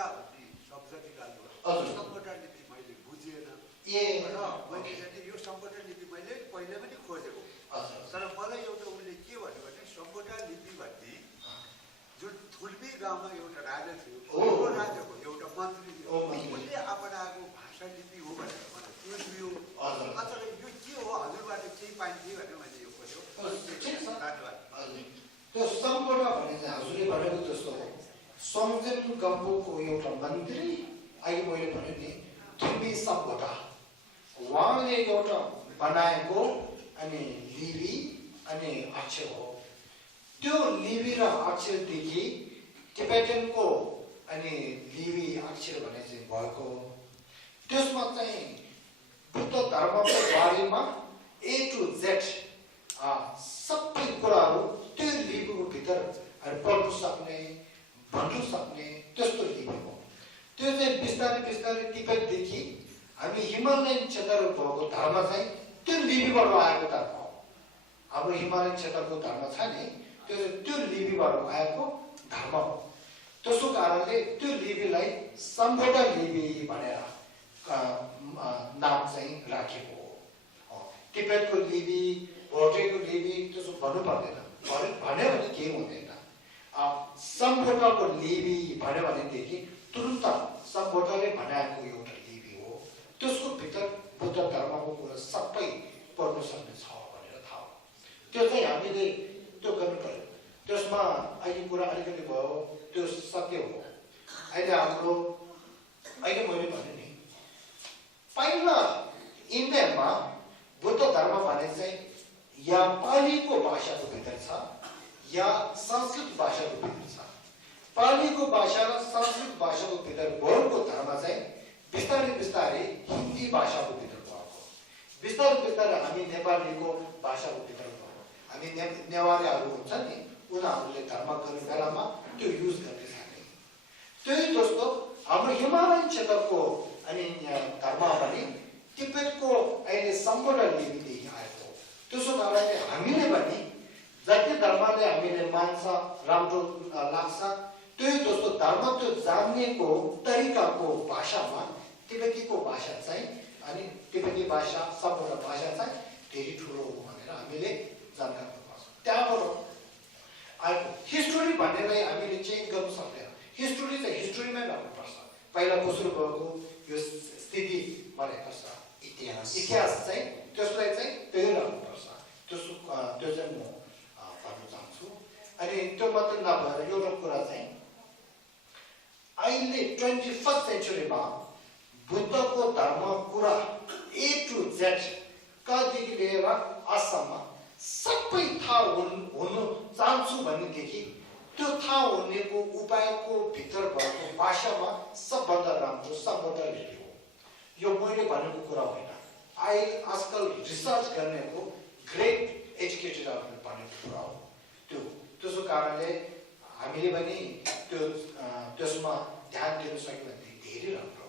सम्पदा भन्ने शब्द निकाल्नु सम्पदा लिपि मैले बुझेन र मैले चाहिँ यो सम्पदा लिपि मैले पहिले पनि खोजेको तर मलाई एउटा उसले के भन्यो भने सम्पदा लिपि भन्ने जुन थुल्मी गाउँमा एउटा राजा थियो राजाको एउटा मन्त्री थियो उसले अपनाएको भाषा लिपि हो भनेर मलाई त्यो दियो अथवा यो के हो हजुरबाट केही पाइन्थ्यो भनेर मैले यो खोज्यो धन्यवाद त्यो सम्पदा भने चाहिँ हजुरले भनेको जस्तो सम्झेन गम्बुको एउटा मन्त्री अहिले मैले भने नि थुल्मी सम्पदा उहाँले एउटा बनाएको अनि लिपि अनि अक्षर हो त्यो लिपि र अक्षरदेखि टिबेटनको अनि लिपि अक्षर भने चाहिँ भएको त्यसमा चाहिँ बुद्ध धर्मको बारेमा A to Z सबै कुराहरू त्यो लिपिको भित्र पढ्नु सक्ने भन्नु सक्ने त्यस्तो लिपि हो त्यो चाहिँ बिस्तारै बिस्तारै तिब्बतदेखि हामी हिमालयन क्षेत्रहरू भएको धर्म चाहिँ त्यो लिपिबाट आएको धर्म हो हाम्रो हिमालयन क्षेत्रको धर्म छ नि त्यो लिपिबाट आएको धर्म हो त्यसो कारणले त्यो लिपिलाई सम्बोधा लिपि भनेर नाम चाहिँ राखेको हो तिब्बतको लिपि भोटेको लिपि त्यसो भन्नु पर्दैन भन्यो भने केही हुँदैन सम्बोधाको लिपि भन्यो भनेदेखि तुरुन्त सम्बोधाले बनाएको एउटा लिपि हो त्यसको भित्र बुद्ध धर्मको कुरा सबै पढ्नु सक्ने छ भनेर थाहा हो त्यो चाहिँ हामीले त्यो गर्नु पर्यो त्यसमा अहिले कुरा अलिकति भयो त्यो सत्य हो अहिले हाम्रो अहिले मैले भने नि पहिला इन्डियामा बुद्ध धर्म भने चाहिँ या पालीको भाषाको भित्र छ या संस्कृत भाषाको भित्र छ पालीको भाषा र संस्कृत भाषाको भित्र भएको धर्म चाहिँ बिस्तारै बिस्तारै हिन्दी भाषाको भित्र गएको बिस्तारै बिस्तारै हामी नेपालीको भाषाको भित्र गयो हामी नेवारीहरू हुन्छ नि उनीहरूले धर्म गर्ने बेलामा त्यो युज गर्ने थाले त्यही जस्तो हाम्रो हिमालयन क्षेत्रको अनि धर्म पनि तिब्बतको अहिले सम्पूर्ण लिपिदेखि आएको त्यसो कारणले हामीले पनि जति धर्मले हामीले मान्छ राम्रो लाग्छ त्यही जस्तो धर्म त्यो जान्नेको तरिकाको भाषामा तिब्बतीको भाषा चाहिँ अनि तिब्बती भाषा सम्पूर्ण भाषा चाहिँ धेरै ठुलो हो भनेर हामीले जानकारी गर्नुपर्छ त्यहाँबाट आएको हिस्टोरी भन्नेलाई हामीले चेन्ज गर्नु सक्दैन हिस्टोरी चाहिँ हिस्टोरीमै राख्नुपर्छ पहिला कसरी भएको यो स्थिति भनेको छ इतिहास चाहिँ त्यसलाई चाहिँ त्यही राख्नुपर्छ त्यो चाहिँ म भन्न चाहन्छु अनि त्यो मात्रै नभएर एउटा कुरा चाहिँ अहिले 21st सेन्चुरीमा बुद्धको धर्म कुरा A to Z कदेखि लिएर आजसम्म सबै थाहा हुनु चाहन्छु भनेदेखि त्यो थाहा हुनेको उपायको भित्र भएको भाषामा सबभन्दा राम्रो सबभन्दा लिपि हो यो मैले भनेको कुरा होइन आजकल रिसर्च गर्नेको ग्रेट एजुकेटेडहरूले भनेको कुरा हो त्यसो कारणले हामीले पनि त्यसमा ध्यान दिनु सक्यो भने धेरै राम्रो